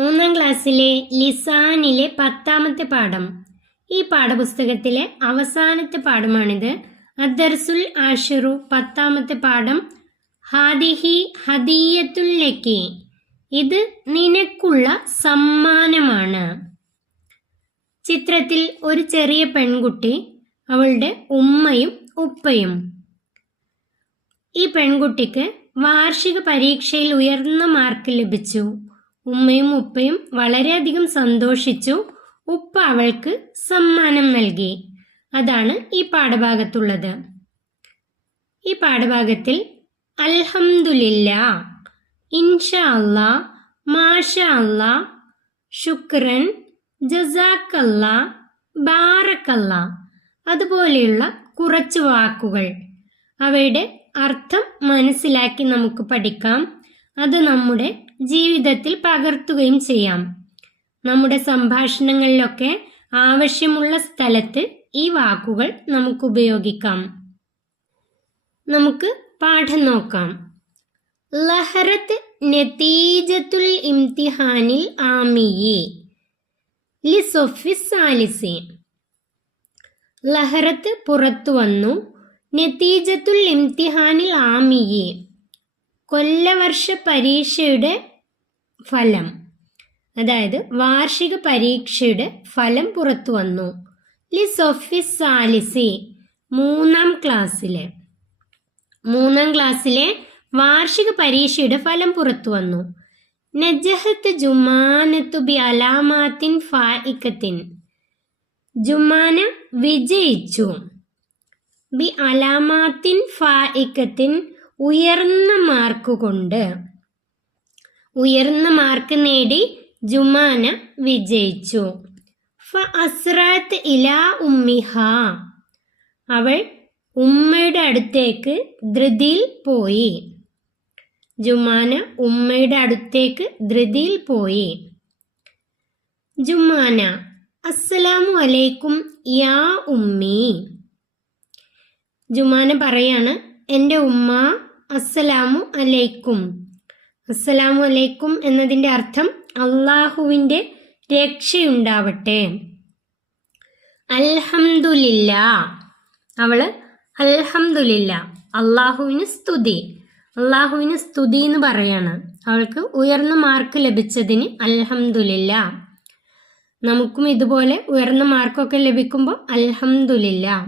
മൂന്നാം ക്ലാസ്സിലെ ലിസാനിലെ 10ാമത്തെ പാഠം. ഈ പാഠപുസ്തകത്തിലെ അവസാനത്തെ പാഠമാണിത്. അദ്ദർസുൽ ആഷിറു 10ാമത്തെ പാഠം. ഹാദിഹി ഹദിയത്തുൽ ലക്കി, ഇത് നിനക്കുള്ള സമ്മാനമാണ്. ചിത്രത്തിൽ ഒരു ചെറിയ പെൺകുട്ടി, അവളുടെ ഉമ്മയും ഉപ്പയും. ഈ പെൺകുട്ടിക്ക് വാർഷിക പരീക്ഷയിൽ ഉയർന്ന മാർക്ക് ലഭിച്ചു. ഉമ്മയും ഉപ്പയും വളരെയധികം സന്തോഷിച്ചു. ഉപ്പ അവൾക്ക് സമ്മാനം നൽകി. അതാണ് ഈ പാഠഭാഗത്തുള്ളത്. ഈ പാഠഭാഗത്തിൽ അൽഹംദുലില്ലാ, ഇൻഷാ അല്ലാ, മാഷാ അല്ലാ, ശുക്രൻ, ജസാക്കല്ലാ, ബാറക്കല്ലാ അതുപോലെയുള്ള കുറച്ച് വാക്കുകൾ, അവയുടെ അർത്ഥം മനസ്സിലാക്കി നമുക്ക് പഠിക്കാം. അത് നമ്മുടെ ജീവിതത്തിൽ പകർത്തുകയും ചെയ്യാം. നമ്മുടെ സംഭാഷണങ്ങളിലൊക്കെ ആവശ്യമുള്ള സ്ഥലത്ത് ഈ വാക്കുകൾ നമുക്ക് ഉപയോഗിക്കാം. നമുക്ക് പാഠം നോക്കാം. ലഹറത്ത് നതീജത്തുൽ ഇംതിഹാനിൽ ആമിയി ലിസൊഫി സാലിസി. ലഹറത്ത് പുറത്തു വന്നു. നതീജത്തുൽ ഇംതിഹാനിൽ ആമിയി കൊല്ലവർഷ പരീക്ഷയുടെ ഫലം, അതായത് വാർഷിക പരീക്ഷയുടെ ഫലം പുറത്തു വന്നു. ലിസൊഫി സാലിസി മൂന്നാം ക്ലാസ്സിലെ വാർഷിക പരീക്ഷയുടെ ഫലം പുറത്തു വന്നു. നജഹത്ത് ജുമാനത്തു ബി അലാമാത്തിൻ ഫായിക്കത്തിൻ, ജുമാന വിജയിച്ചു. ബി അലാമാത്തിൻ ഫായിക്കത്തിൻ ഉയർന്ന മാർക്ക് കൊണ്ട്, ഉയർന്ന മാർക്ക് നേടി ജുമാന വിജയിച്ചു. ഫ അസ്റഅത്ത് ഇലാ ഉമ്മിഹ, അവൾ ഉമ്മയുടെ അടുത്തേക്ക് ധൃതിയിൽ പോയി. ജുമാന ഉമ്മയുടെ അടുത്തേക്ക് ധൃതിയിൽ പോയി. ജുമാന അസ്സലാമു അലൈക്കും യാ ഉമ്മി. ജുമാന പറയാണ്, എൻ്റെ ഉമ്മ അസ്സലാമു അലൈക്കും. അസ്സലാമു അലൈക്കും എന്നതിൻ്റെ അർത്ഥം അള്ളാഹുവിൻ്റെ രക്ഷയുണ്ടാവട്ടെ. അൽഹംദുലില്ലാ, അവള് അൽഹംദുലില്ലാ, അള്ളാഹുവിന് സ്തുതി, അള്ളാഹുവിന് സ്തുതി എന്ന് പറയാണ്. അവൾക്ക് ഉയർന്ന മാർക്ക് ലഭിച്ചതിന് അൽഹംദുലില്ലാ. നമുക്കും ഇതുപോലെ ഉയർന്ന മാർക്കൊക്കെ ലഭിക്കുമ്പോൾ അൽഹംദുലില്ലാ.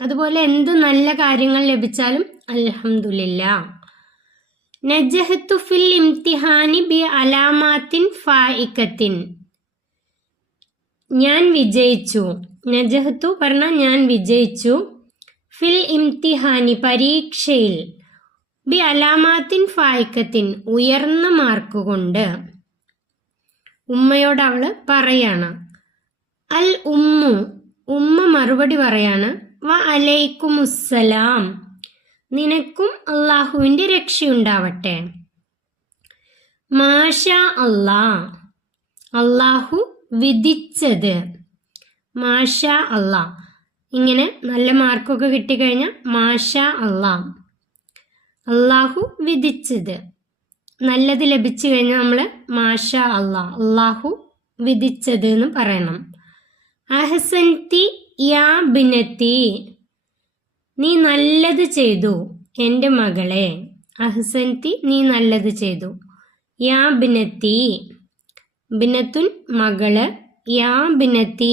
അതുപോലെ എന്ത് നല്ല കാര്യങ്ങൾ ലഭിച്ചാലും അൽഹംദുലില്ലാ. നജഹത്തു ഫിൽ ഇംതിഹാനി ബി അലാമാത്തിൻ ഫായിക്കത്തിൻ, ഞാൻ വിജയിച്ചു. നജഹത്തു പറഞ്ഞാൽ ഞാൻ വിജയിച്ചു. ഫിൽ ഇംതിഹാനി പരീക്ഷയിൽ, ബി അലാമാത്തിൻ ഫായിക്കത്തിൻ ഉയർന്ന മാർക്ക് കൊണ്ട്. ഉമ്മയോട് അവള് പറയാണ്. അൽ ഉമ്മു, ഉമ്മ മറുപടി പറയാണ്. വ അലൈക്കുമുസ്സലാം, നിനക്കും അള്ളാഹുവിൻ്റെ രക്ഷയുണ്ടാവട്ടെ. മാഷാ അല്ലാ, അള്ളാഹു വിധിച്ചത്. മാഷാ അല്ലാ, ഇങ്ങനെ നല്ല മാർക്കൊക്കെ കിട്ടിക്കഴിഞ്ഞാൽ മാഷാ അല്ലാ, അള്ളാഹു വിധിച്ചത്. നല്ലത് ലഭിച്ചു കഴിഞ്ഞാൽ നമ്മൾ മാഷാ അല്ലാ, അള്ളാഹു വിധിച്ചത് എന്ന് പറയണം. അഹ്സൻതി യാ ബിനത്തി, നീ നല്ലത് ചെയ്തു എൻ്റെ മകളെ. അഹ്സൻതി, നീ നല്ലത് ചെയ്തു. യാ ബിനത്തി, ബിനത്തുൻ മകള്, യാ ബിനത്തി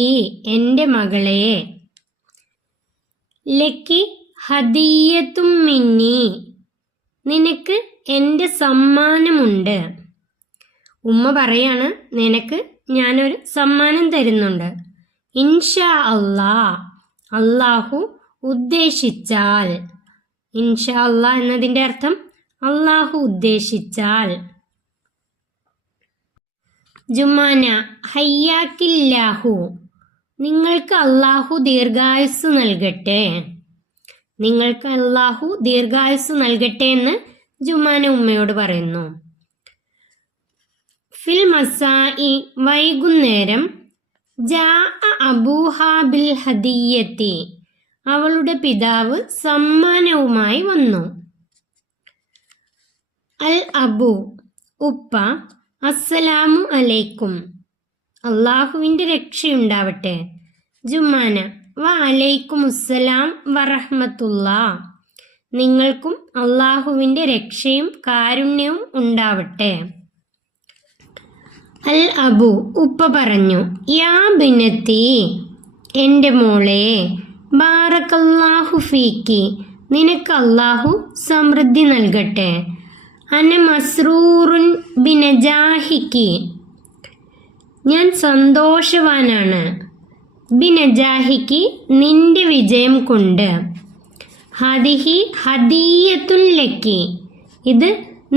എൻ്റെ മകളെ. ലക്കി ഹദിയത്തും മിന്നി, നിനക്ക് എൻ്റെ സമ്മാനമുണ്ട്. ഉമ്മ പറയാണ്, നിനക്ക് ഞാനൊരു സമ്മാനം തരുന്നുണ്ട്. ഇൻഷാ അല്ലാ, അള്ളാഹു ഉദ്ദേശിച്ചാൽ. ഇൻഷാ അല്ലാ എന്നതിൻ്റെ അർത്ഥം അള്ളാഹു ഉദ്ദേശിച്ചാൽ. ജുമാന ഹയ്യാക്കില്ലാഹു, നിങ്ങൾക്ക് അള്ളാഹു ദീർഘായുസ് നൽകട്ടെ. നിങ്ങൾക്ക് അള്ളാഹു ദീർഘായുസ് നൽകട്ടെ എന്ന് ജുമാന ഉമ്മയോട് പറയുന്നു. ഫിൽ മസാഇ, വൈകുന്നേരം. ജാ അബൂഹാ ബിൽ ഹദിയത്തി, അവളുടെ പിതാവ് സമ്മാനവുമായി വന്നു. അൽ അബു, ഉപ്പ. അസ്സലാമു അലൈക്കും, അള്ളാഹുവിൻ്റെ രക്ഷയുണ്ടാവട്ടെ. ജുമാന, വ അലൈക്കും അസ്സലാം വറഹ്മത്തുള്ളാ, നിങ്ങൾക്കും അള്ളാഹുവിൻ്റെ രക്ഷയും കാരുണ്യവും ഉണ്ടാവട്ടെ. അൽ അബു, ഉപ്പ പറഞ്ഞു, യാ ബിനത്തി, എൻ്റെ മോളെ, ബാറക്കല്ലാഹു ഫീക്കി, നിനക്ക് അള്ളാഹു സമൃദ്ധി നൽകട്ടെ. അന മസ്റൂറുൻ ബിനജാഹിക്കി, ഞാൻ സന്തോഷവാനാണ്. ബിനജാഹിക്ക്, നിന്റെ വിജയം കൊണ്ട്. ഹദിഹി ഹദിയത്തുൻ ലക്കി, ഇത്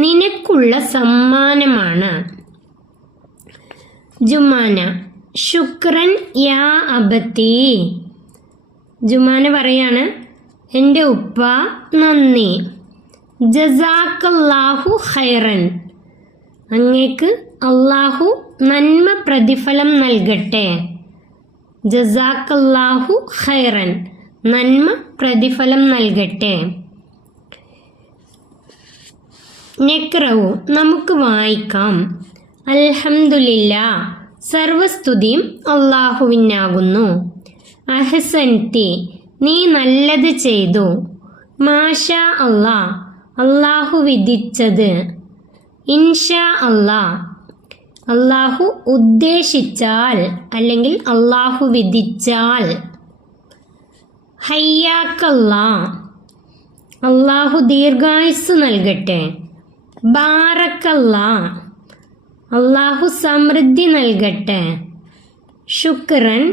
നിനക്കുള്ള സമ്മാനമാണ്. ജുമാന, ശുക്രൻ യാ അബത്തി, ജുമാന പറയാണ്, എൻ്റെ ഉപ്പ നന്ദി. ജസാക്കല്ലാഹു ഖൈറൻ, അങ്ങേക്ക് അള്ളാഹു നന്മ പ്രതിഫലം നൽകട്ടെ. ജസാക്കല്ലാഹു ഖൈറൻ, നന്മ പ്രതിഫലം നൽകട്ടെ. നെക്റവു, നമുക്ക് വായിക്കാം. അൽഹംദുലില്ലാ, സർവസ്തുതിയും അള്ളാഹുവിനാകുന്നു. അഹ്സൻതി, നീ നല്ലത് ചെയ്തു. മാഷാ അല്ലാ, അള്ളാഹു വിധിച്ചത്. ഇൻഷാ അല്ലാ, അള്ളാഹു ഉദ്ദേശിച്ചാൽ അല്ലെങ്കിൽ അള്ളാഹു വിധിച്ചാൽ. ഹയ്യാക്കല്ലാ, അള്ളാഹു ദീർഘായുസ് നൽകട്ടെ. ബാറക്കല്ലാ, അള്ളാഹു സമൃദ്ധി നൽകട്ടെ. ശുക്രൻ,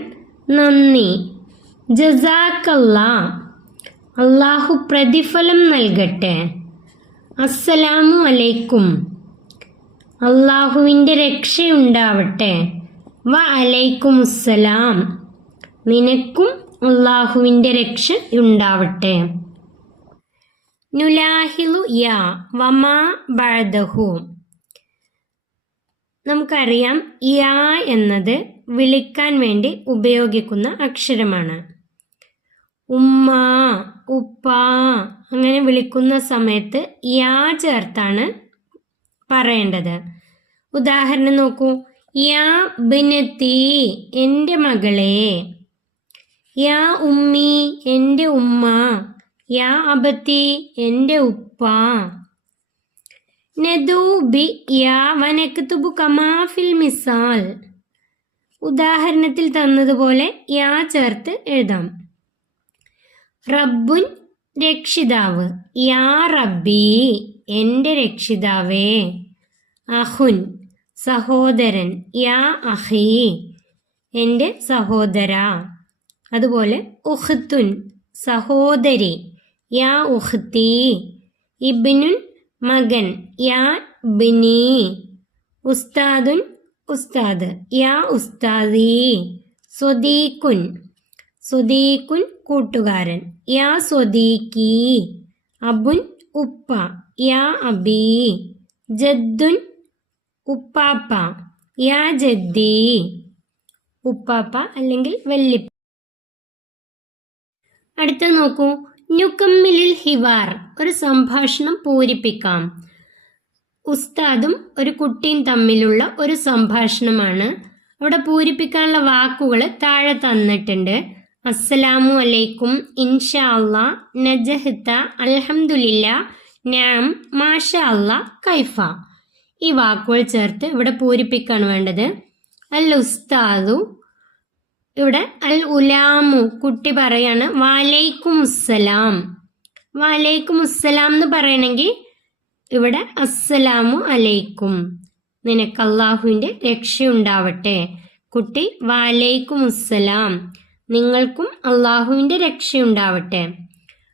നന്ദി. ജസാക്കല്ലാ, അള്ളാഹു പ്രതിഫലം നൽകട്ടെ. അസ്സലാമു അലൈക്കും, അള്ളാഹുവിൻ്റെ രക്ഷയുണ്ടാവട്ടെ. വ അലൈക്കും അസ്സലാം, നിനക്കും അള്ളാഹുവിൻ്റെ രക്ഷ ഉണ്ടാവട്ടെ. നുലാഹിലു യാ വമാ ബഅദഹു, നമുക്കറിയാം യാ എന്നത് വിളിക്കാൻ വേണ്ടി ഉപയോഗിക്കുന്ന അക്ഷരമാണ്. ഉമ്മ, ഉപ്പ അങ്ങനെ വിളിക്കുന്ന സമയത്ത് യാ ചേർത്താണ് പറയേണ്ടത്. ഉദാഹരണം നോക്കൂ. യാ ബിനത്തി, എൻ്റെ മകളെ. യാ ഉമ്മി, എൻ്റെ ഉമ്മ. യാ അബത്തി, എൻ്റെ ഉപ്പ. നദൂബി യാ വനക്തുബു കമാ ഫിൽ മിസാൽ, ഉദാഹരണത്തിൽ തന്നതുപോലെ യാ ചേർത്ത് എഴുതാം. റബ്ബുൻ, രക്ഷിതാവ്. യാ റബ്ബി, എൻ്റെ രക്ഷിതാവേ. അഹുൻ, സഹോദരൻ. യാ അഹി, എൻ്റെ സഹോദര. അതുപോലെ ഉഖ്തുൻ, സഹോദരി. യാ ഉഖ്തി. ഇബ്നുൻ, മകൻ. യാ ഇബ്നി. ഉസ്താദുൻ, ഉസ്താദ്. യാ ഉസ്താദി. സ്വദീഖുൻ, സ്വദീഖുൻ കൂട്ടുകാരൻ. യാ സ്വദീഖി. അബുൻ, ഉപ്പ. യാ അബി. ജദ്ദുൻ, ഉപ്പാപ്പ. യാ ജദ്ദി, ഉപ്പാപ്പ അല്ലെങ്കിൽ വല്ലിപ്പ. അടുത്ത നോക്കൂ. നുകമ്മിലിൽ ഹിവാർ, ഒരു സംഭാഷണം പൂരിപ്പിക്കാം. ഉസ്താദും ഒരു കുട്ടിയും തമ്മിലുള്ള ഒരു സംഭാഷണമാണ്. അവിടെ പൂരിപ്പിക്കാനുള്ള വാക്കുകൾ താഴെ തന്നിട്ടുണ്ട്. അസ്സലാമു അലൈക്കും, ഇൻഷാ അല്ലാ, നജഹ്ത, അൽഹംദുലില്ലാ, നാം, മാഷാ അല്ലാ, കൈഫ. ഈ വാക്കുകൾ ചേർത്ത് ഇവിടെ പൂരിപ്പിക്കാണ് വേണ്ടത്. അൽ ഉസ്താദു, ഇവിടെ അൽ ഉലാമു, കുട്ടി പറയാണ് വലൈക്കും അസ്സലാം. വലൈക്കും അസ്സലാം എന്ന് പറയണമെങ്കിൽ ഇവിടെ അസ്സലാമു അലൈക്കും, നിനക്ക് അള്ളാഹുവിൻ്റെ രക്ഷയുണ്ടാവട്ടെ. കുട്ടി വലൈക്കും അസ്സലാം, നിങ്ങൾക്കും അള്ളാഹുവിൻ്റെ രക്ഷയുണ്ടാവട്ടെ.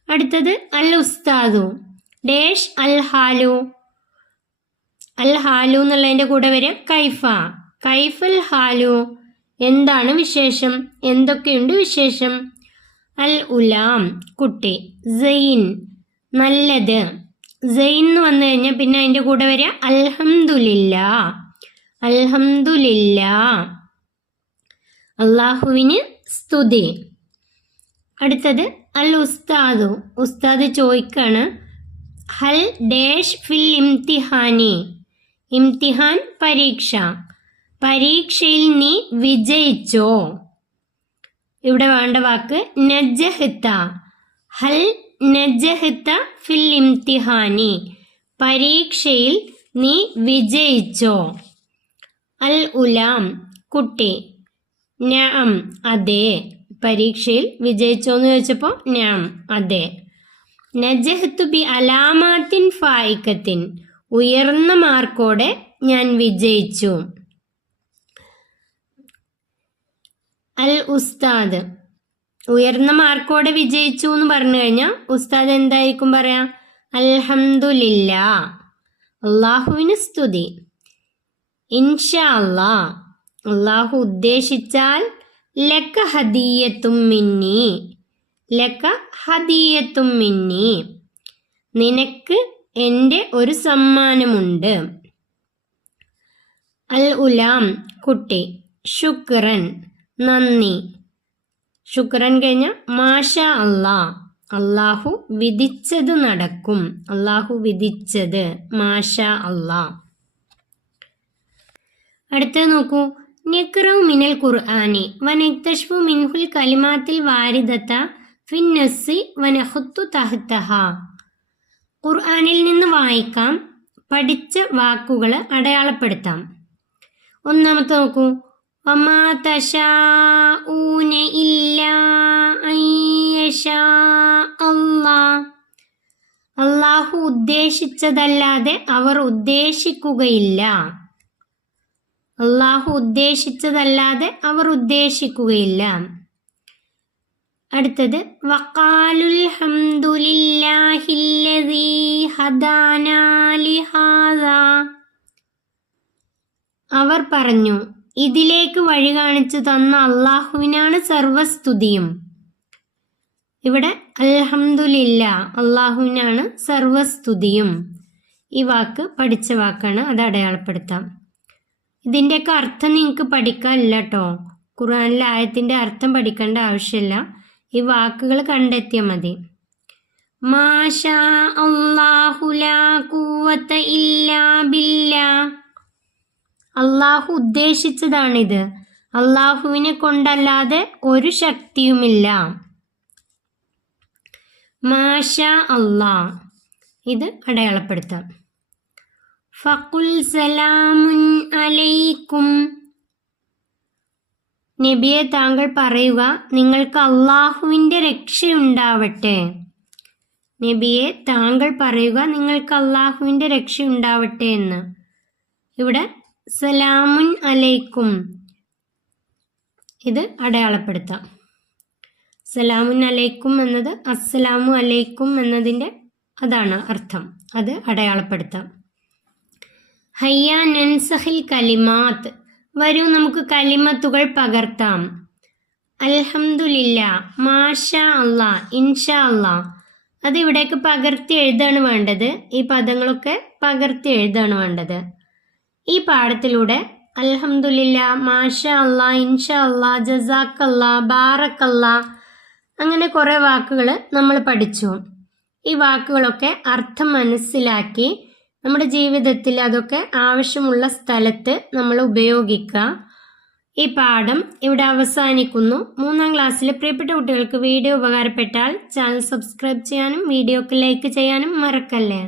അടുത്തത് അൽ ഉസ്താദു ഡേഷ് അൽ ഹാലു. അൽ ഹാലു എന്നുള്ളതിൻ്റെ കൂടെ വരിക കൈഫ. കൈഫൽ ഹാലു, എന്താണ് വിശേഷം, എന്തൊക്കെയുണ്ട് വിശേഷം. അൽ ഉലാം, കുട്ടി. സൈൻ, നല്ലത്. സൈൻ എന്ന് വന്നു കഴിഞ്ഞാൽ പിന്നെ അതിൻ്റെ കൂടെ വരിക അൽഹംദുലില്ലാ. അൽഹംദുലില്ലാ, അള്ളാഹുവിന് സ്തുതി. അടുത്തത് അൽ ഉസ്താദു, ഉസ്താദ് ചോദിക്കാണ് ഹൽ ഡേഷ് ഫിൽ ഇംതിഹാനി, ഇംതിഹാൻ പരീക്ഷ. പരീക്ഷയിൽ നീ വിജയിച്ചോ? ഇവിടെ വേണ്ട വാക്ക് നജഹ്ത. ഹൽ നജഹ്ത ഫിൽ ഇംതിഹാനി. പരീക്ഷയിൽ നീ വിജയിച്ചോ? അൽ ഉലാം കുട്ടി. നഅം അതെ. പരീക്ഷയിൽ വിജയിച്ചോ എന്ന് ചോദിച്ചപ്പോൾ നഅം അതെ. നജഹ്തു ബി അലാമാത്തിൻ ഫായിക്കത്തിൻ. ഉയർന്ന മാർക്കോടെ ഞാൻ വിജയിച്ചു. അൽ ഉസ്താദ്. ഉയർന്ന മാർക്കോടെ വിജയിച്ചു എന്ന് പറഞ്ഞു കഴിഞ്ഞാൽ ഉസ്താദ് എന്തായിരിക്കും പറയാ? അൽഹംദുലില്ലാ. അള്ളാഹുവിന് സ്തുതി. ഇൻഷാ അല്ലാ. അള്ളാഹു ഉദ്ദേശിച്ചാൽ ലക ഹദിയത്തും മിന്നി. ലക ഹദിയത്തും മിന്നി. നിനക്ക് എൻ്റെ ഒരു സമ്മാനമുണ്ട്. അൽ ഉലാം കുട്ടി. ശുക്രൻ നന്ദി. ശുക്രൻ കഴിഞ്ഞ മാഷാ അല്ലാ. അള്ളാഹു വിധിച്ചത് നടക്കും. അള്ളാഹു വിധിച്ചത്. മാഷാ അല്ലാ. അടുത്തത് നോക്കൂ. നിഖ്റഉ മിനൽ ഖുർആനി വനക്തശ്ഫു മിൻഹുൽ കലിമാത്തിൽ വാരിദത ഫിൻ നസ്സി വനഖുത്തു തഹ്തഹ. ഖുർആനിൽ നിന്ന് വായിക്കാം, പഠിച്ച വാക്കുകൾ അടയാളപ്പെടുത്താം. ഒന്നാമത്തെ നോക്കൂ. വമാ തശാഊന ഇല്ലാ അൻ യശാ അല്ലാഹ്. അള്ളാഹു ഉദ്ദേശിച്ചതല്ലാതെ അവർ ഉദ്ദേശിക്കുകയില്ല. അള്ളാഹു ഉദ്ദേശിച്ചതല്ലാതെ അവർ ഉദ്ദേശിക്കുകയില്ല. അടുത്തത് വഖാലുൽ ഹംദുലില്ലാഹില്ലദീ ഹദാനാ ലിഹാദാ. അവർ പറഞ്ഞു, ഇതിലേക്ക് വഴി കാണിച്ചു തന്ന അള്ളാഹുവിനാണ് സർവസ്തുതിയും. ഇവിടെ അൽഹംദുലില്ലാ അള്ളാഹുവിനാണ് സർവസ്തുതിയും. ഈ വാക്ക് പഠിച്ച വാക്കാണ്, അത് അടയാളപ്പെടുത്താം. ഇതിൻ്റെയൊക്കെ അർത്ഥം നിങ്ങൾക്ക് പഠിക്കാനില്ല കേട്ടോ. ഖുർആനിലെ ആയത്തിൻ്റെ അർത്ഥം പഠിക്കേണ്ട ആവശ്യമില്ല. ഈ വാക്കുകൾ കണ്ടെത്തിയാൽ മതി. മാഷാ അല്ലാഹു ലാ ഖുവത ഇല്ലാ ബില്ലാ. അള്ളാഹു ഉദ്ദേശിച്ചതാണിത്. അള്ളാഹുവിനെ കൊണ്ടല്ലാതെ ഒരു ശക്തിയുമില്ല. മാഷാ അല്ലാ ഇത് അടയാളപ്പെടുത്താം. ഫഖുൽ സലാമുൻ അലൈക്കും. നബിയെ താങ്കൾ പറയുക, നിങ്ങൾക്ക് അള്ളാഹുവിൻ്റെ രക്ഷയുണ്ടാവട്ടെ. നബിയെ താങ്കൾ പറയുക, നിങ്ങൾക്ക് അള്ളാഹുവിൻ്റെ രക്ഷയുണ്ടാവട്ടെ എന്ന്. ഇവിടെ സലാമുൻ അലൈക്കും ഇത് അടയാളപ്പെടുത്താം. സലാമുൻ അലൈക്കും എന്നത് അസ്സലാമു അലൈക്കും എന്നതിൻ്റെ അതാണ് അർത്ഥം. അത് അടയാളപ്പെടുത്താം. ഹയ്യ നൻസഹിൽ കലിമാത്ത്. വരൂ നമുക്ക് കലിമത്തുകൾ പകർത്താം. അൽഹംദുലില്ലാ, മാഷാ അല്ലാ, ഇൻഷാ അല്ലാ. അത് ഇവിടേക്ക് പകർത്തി എഴുതാണ് വേണ്ടത്. ഈ പദങ്ങളൊക്കെ പകർത്തി എഴുതാണ് വേണ്ടത്. ഈ പാഠത്തിലൂടെ അൽഹംദുലില്ലാ, മാഷാ അല്ലാ, ഇൻഷാ അല്ലാ, ജസാക്കല്ലാ, ബാറക്കല്ലാ അങ്ങനെ കുറേ വാക്കുകൾ നമ്മൾ പഠിച്ചു. ഈ വാക്കുകളൊക്കെ അർത്ഥം മനസ്സിലാക്കി നമ്മുടെ ജീവിതത്തിൽ അതൊക്കെ ആവശ്യമുള്ള സ്ഥലത്ത് നമ്മൾ ഉപയോഗിക്കുക. ഈ പാഠം ഇവിടെ അവസാനിക്കുന്നു. 3ാം ക്ലാസ്സിലെ പ്രിയപ്പെട്ട കുട്ടികൾക്ക് വീഡിയോ ഉപകാരപ്പെട്ടാൽ ചാനൽ സബ്സ്ക്രൈബ് ചെയ്യാനും വീഡിയോക്ക് ലൈക്ക് ചെയ്യാനും മറക്കല്ലേ.